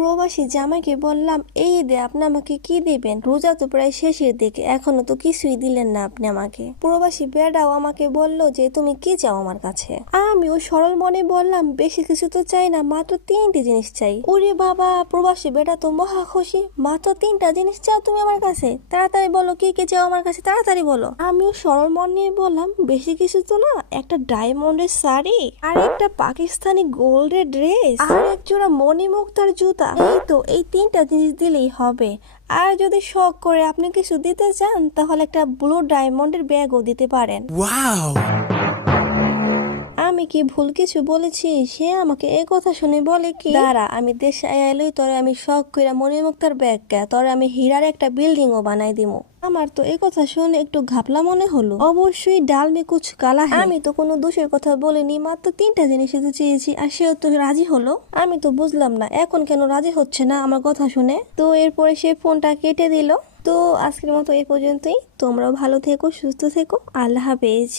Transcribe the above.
প্রবাসী জামাইকে বললাম, এই ঈদে আপনি আমাকে কি দিবেন? রোজা তো প্রায় শেষের দিকে, এখনো তো কিছুই দিলেন না আপনি আমাকে। প্রবাসী বেড়াও আমাকে বলল যে তুমি কি চাও আমার কাছে। আমিও সরল মনে বললাম, বেশি কিছু তো চাই না, মাত্র 3টি জিনিস চাই। ওরে বাবা, প্রবাসী বেটা তো মহা খুশি। মাত্র 3টা জিনিস চাও তুমি আমার কাছে? তাড়াতাড়ি বলো কি কি চাও আমার কাছে, তাড়াতাড়ি বলো। আমিও সরল মন নিয়ে বললাম, বেশি কিছু তো না, একটা ডায়মন্ডের শাড়ি, আর একটা পাকিস্তানি গোল্ডের ড্রেস, আর এক জোড়া মণিমুক্তার জুতা। এই তো, এই 3টা জিনিস দিলেই হবে। আর যদি শখ করে আপনি কিছু দিতে চান, তাহলে একটা ব্লু ডায়মন্ডের ব্যাগও দিতে পারেন। ওয়াও! আমি কি ভুল কিছু বলেছি? সে আমাকে এই কথা শুনে বলে কি, দাঁড়া আমি দেশে আইলই তোরে আমি শখ কইরা মণিমুক্তার ব্যাগ কে তোরে আমি হীরার একটা বিল্ডিংও বানাই দিমু। আমার তো এই কথা শুনে একটু ঘাপলা মনে হলো। অবশ্যই ডাল মে কুছ কালা হ্যায়। আমি তো কোনো দোষের কথা বলিনি, মাত্র 3টা জিনিস তো চেয়েছি, আর সেও তো রাজি হলো। আমি তো বুঝলাম না এখন কেন রাজি হচ্ছে না আমার কথা শুনে। তো এরপরে সে ফোনটা কেটে দিল। তো আজকের মতো এই পর্যন্তই। তোমরাও ভালো থেকো, সুস্থ থেকো। আল্লাহ হাফেজ।